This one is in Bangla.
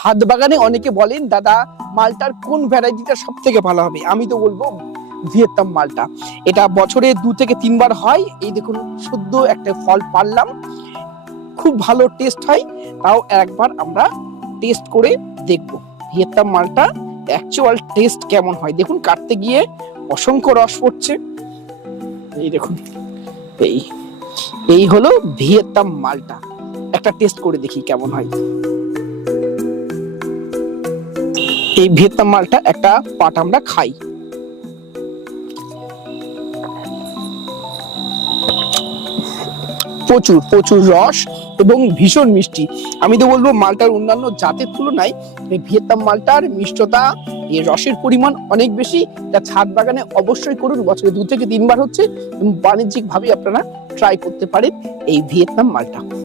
ছাদ বাগানে অনেকে বলেন দাদা মালটার কোন ভ্যারাইটিটা সব থেকে ভালো হবে, আমি তো বলবো ভিয়েতনাম মালটা। এটা বছরে 2 থেকে 3 বার হয়। এই দেখুন শুদ্ধ একটা ফল পারলাম, খুব ভালো টেস্ট হয়। তাও একবার আমরা টেস্ট করে দেখব ভিয়েতনাম মালটা অ্যাকচুয়াল টেস্ট কেমন হয়। দেখুন কাটতে গিয়ে অসংখ্য রস পড়ছে, এই দেখুন। এই এই হলো ভিয়েতনাম মালটা, একটা টেস্ট করে দেখি কেমন হয়। এই ভিয়েতনাম মালটা একটা পাট আমরা খাই। প্রচুর প্রচুর রস এবং ভীষণ মিষ্টি। আমি তো বলবো মালটার অন্যান্য জাতের তুলনায় এই ভিয়েতনাম মালটার মিষ্টতা, এই রসের পরিমাণ অনেক বেশি। যা ছাদ বাগানে অবশ্যই করুন, বছরে 2 থেকে 3 বার হচ্ছে এবং বাণিজ্যিক ভাবে আপনারা ট্রাই করতে পারেন এই ভিয়েতনাম মালটা।